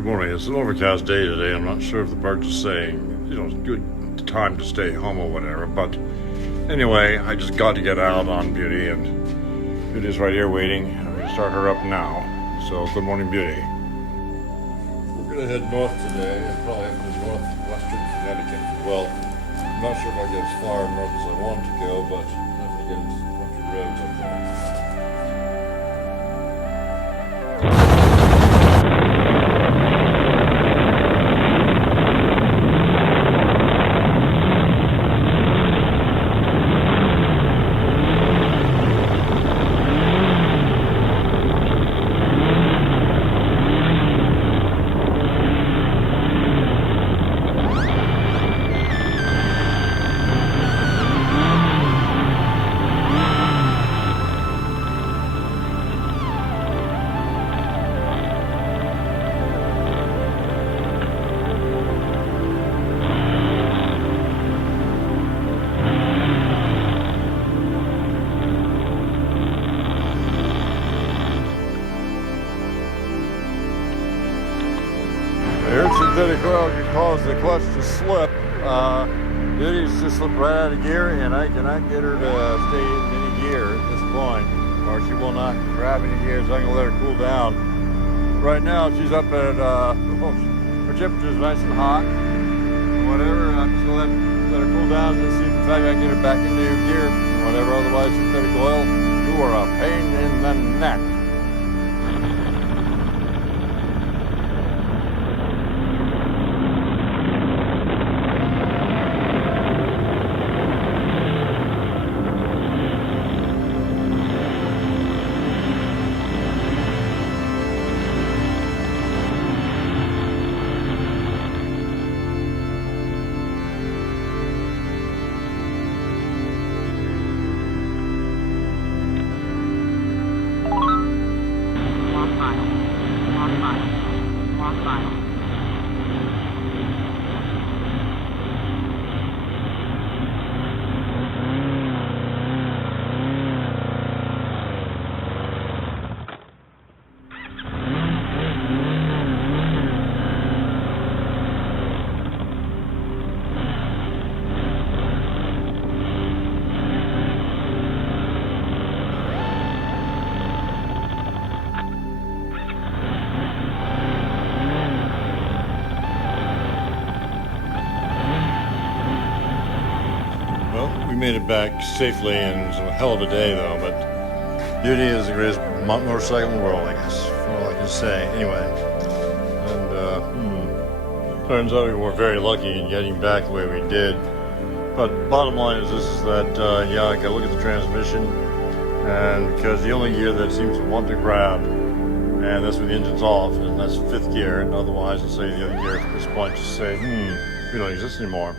Good morning. It's an overcast day today. I'm not sure if the birds are saying, it's a good time to stay home or whatever. But anyway, I just got to get out on Beauty, and Beauty's right here waiting. I'm going to start her up now. So, good morning, Beauty. We're going to head north today, and probably up to northwestern Connecticut. Well, I'm not sure if I'll get as far north as I want to go, but definitely get a bunch of roads up there. Here's synthetic oil can cause the clutch to slip. Beauty's just slipped right out of gear, and I cannot get her to stay in any gear at this point, or she will not grab any gear, so I'm going to let her cool down. Right now, she's up at, her temperature's nice and hot, whatever. I'm just going to let her cool down and see if in fact I can get her back into gear, whatever. Otherwise, synthetic oil, you are a pain in the neck. We made it back safely, and it was a hell of a day though, but Beauty is the greatest motorcycle in the world, I guess, all I can say. Anyway, and turns out we were very lucky in getting back the way we did. But bottom line is this, is that, yeah, I gotta look at the transmission, and because the only gear that seems to want to grab, and that's when the engine's off, and that's fifth gear, and otherwise, let's say the other gear at this point just say, we don't exist anymore.